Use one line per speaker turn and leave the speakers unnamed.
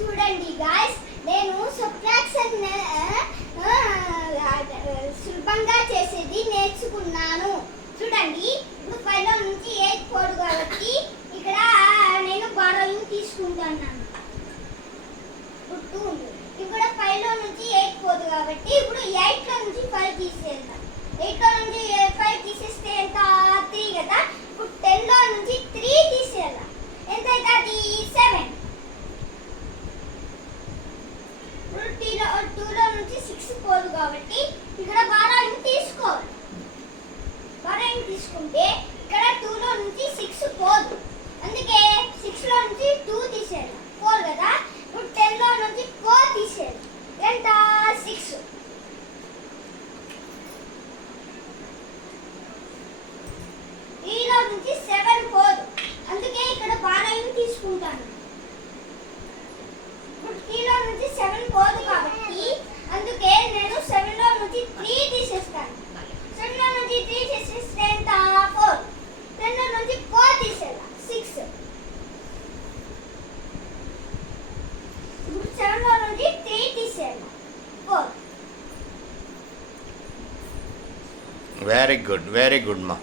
చూడండి గాయస్ నేను సబ్ట్రాక్షన్ సులభంగా చేసేది నేర్చుకున్నాను. చూడండి ఇప్పుడు పైలో నుంచి ఎయిట్ పోడు కాబట్టి ఇక్కడ నేను బారోయింగ్ తీసుకుంటున్నాను. ఇప్పుడు పైలో ఇక్కడ నుంచి ఎయిట్ పోదు కాబట్టి ఇప్పుడు ఎయిట్లో నుంచి ఫైవ్ తీసేద్దాం ఎయిట్లో నుంచి ఫైవ్ తీసేస్తే ఎంత త్రీ కదా ఇప్పుడు టెన్లో నుంచి త్రీ తీసేద్దాం ఎంత అవుతుంది సెవెన్ ఇప్పుడు టీలో టూలో నుంచి సిక్స్ పోదు కాబట్టి ఇక్కడ బారాయింగ్ తీసుకోవాలి. బారాయింగ్ తీసుకుంటే ఇక్కడ టూలో నుంచి సిక్స్ పోదు అందుకే సిక్స్లో నుంచి టూ తీసేయాలి ఫోర్ కదా ఇప్పుడు టెన్లో నుంచి ఫోర్ తీసేయాలి ఎంత సిక్స్ త్రీలో నుంచి సెవెన్ పోదు అందుకే ఇక్కడ బారాయింగ్ తీసుకుంటాను ఇప్పుడు త్రీలో నుంచి సెవెన్ పోదు కాబట్టి అందుకే నేను సెవెన్లో నుంచి త్రీ తీసేస్తాను. సెవెన్లో నుంచి త్రీ తీసేస్తే ఎంత ఫోర్ టెన్లో నుంచి ఫోర్ తీసేయాలి? సిక్స్ ఇప్పుడు సెవెన్లో నుంచి త్రీ తీసేయాలి? Four
very good very good మా